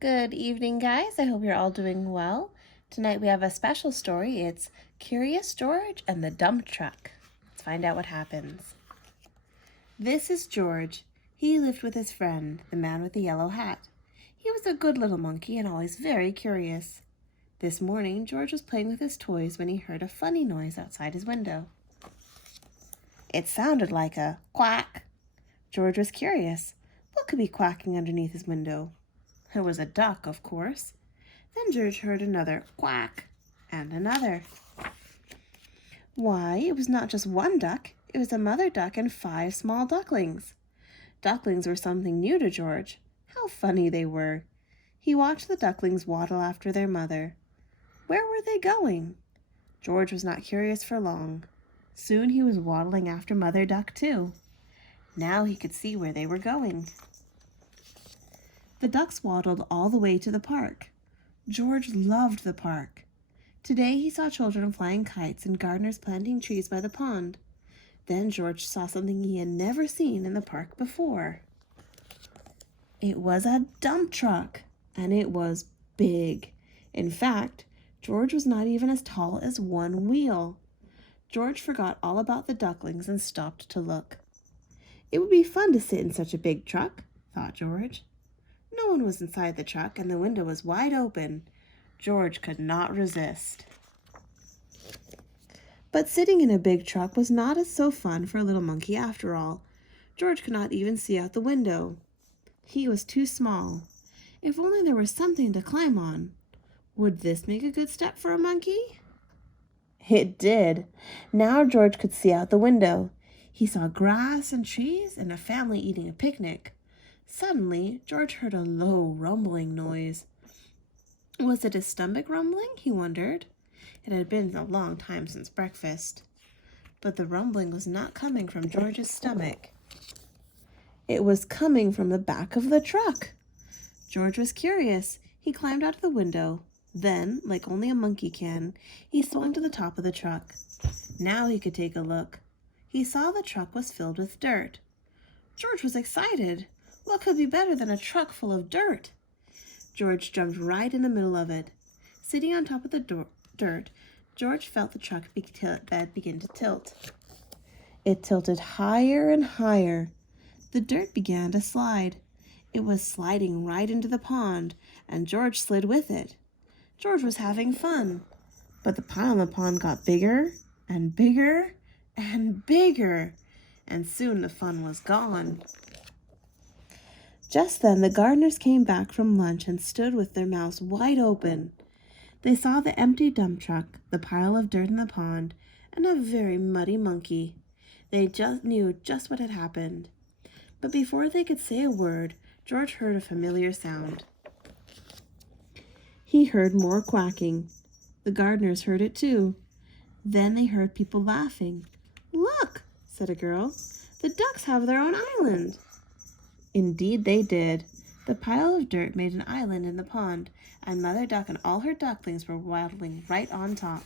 Good evening, guys. I hope you're all doing well. Tonight we have a special story. It's Curious George and the Dump Truck. Let's find out what happens. This is George. He lived with his friend, the man with the yellow hat. He was a good little monkey and always very curious. This morning, George was playing with his toys when he heard a funny noise outside his window. It sounded like a quack. George was curious. What could be quacking underneath his window? It was a duck, of course. Then George heard another quack and another. Why, it was not just one duck. It was a mother duck and 5 small ducklings. Ducklings were something new to George. How funny they were. He watched the ducklings waddle after their mother. Where were they going? George was not curious for long. Soon he was waddling after Mother Duck too. Now he could see where they were going. The ducks waddled all the way to the park. George loved the park. Today he saw children flying kites and gardeners planting trees by the pond. Then George saw something he had never seen in the park before. It was a dump truck, and it was big. In fact, George was not even as tall as one wheel. George forgot all about the ducklings and stopped to look. It would be fun to sit in such a big truck, thought George. No one was inside the truck, and the window was wide open. George could not resist. But sitting in a big truck was not as so fun for a little monkey after all. George could not even see out the window. He was too small. If only there was something to climb on. Would this make a good step for a monkey? It did. Now George could see out the window. He saw grass and trees and a family eating a picnic. Suddenly, George heard a low, rumbling noise. Was it his stomach rumbling? He wondered. It had been a long time since breakfast. But the rumbling was not coming from George's stomach. It was coming from the back of the truck. George was curious. He climbed out of the window. Then, like only a monkey can, he swung to the top of the truck. Now he could take a look. He saw the truck was filled with dirt. George was excited. What could be better than a truck full of dirt? George jumped right in the middle of it. Sitting on top of the dirt, George felt the truck bed begin to tilt. It tilted higher and higher. The dirt began to slide. It was sliding right into the pond, and George slid with it. George was having fun. But the pile in the pond got bigger and bigger and bigger, and soon the fun was gone. Just then the gardeners came back from lunch and stood with their mouths wide open. They saw the empty dump truck, the pile of dirt in the pond, and a very muddy monkey. They knew just what had happened. But before they could say a word, George heard a familiar sound. He heard more quacking. The gardeners heard it too. Then they heard people laughing. "Look," said a girl, "the ducks have their own island." Indeed they did. The pile of dirt made an island in the pond, and Mother Duck and all her ducklings were waddling right on top.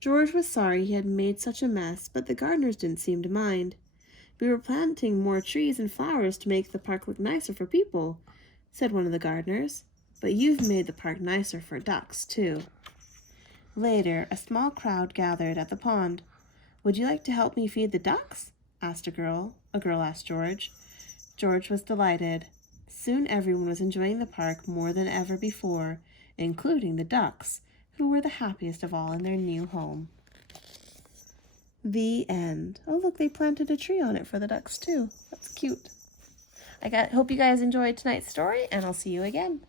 George was sorry he had made such a mess, but the gardeners didn't seem to mind. "We were planting more trees and flowers to make the park look nicer for people," said one of the gardeners. "But you've made the park nicer for ducks, too." Later, a small crowd gathered at the pond. "Would you like to help me feed the ducks?" asked a girl. A girl asked George. George was delighted. Soon everyone was enjoying the park more than ever before, including the ducks, who were the happiest of all in their new home. The end. Oh, look, they planted a tree on it for the ducks, too. That's cute. Hope you guys enjoyed tonight's story, and I'll see you again.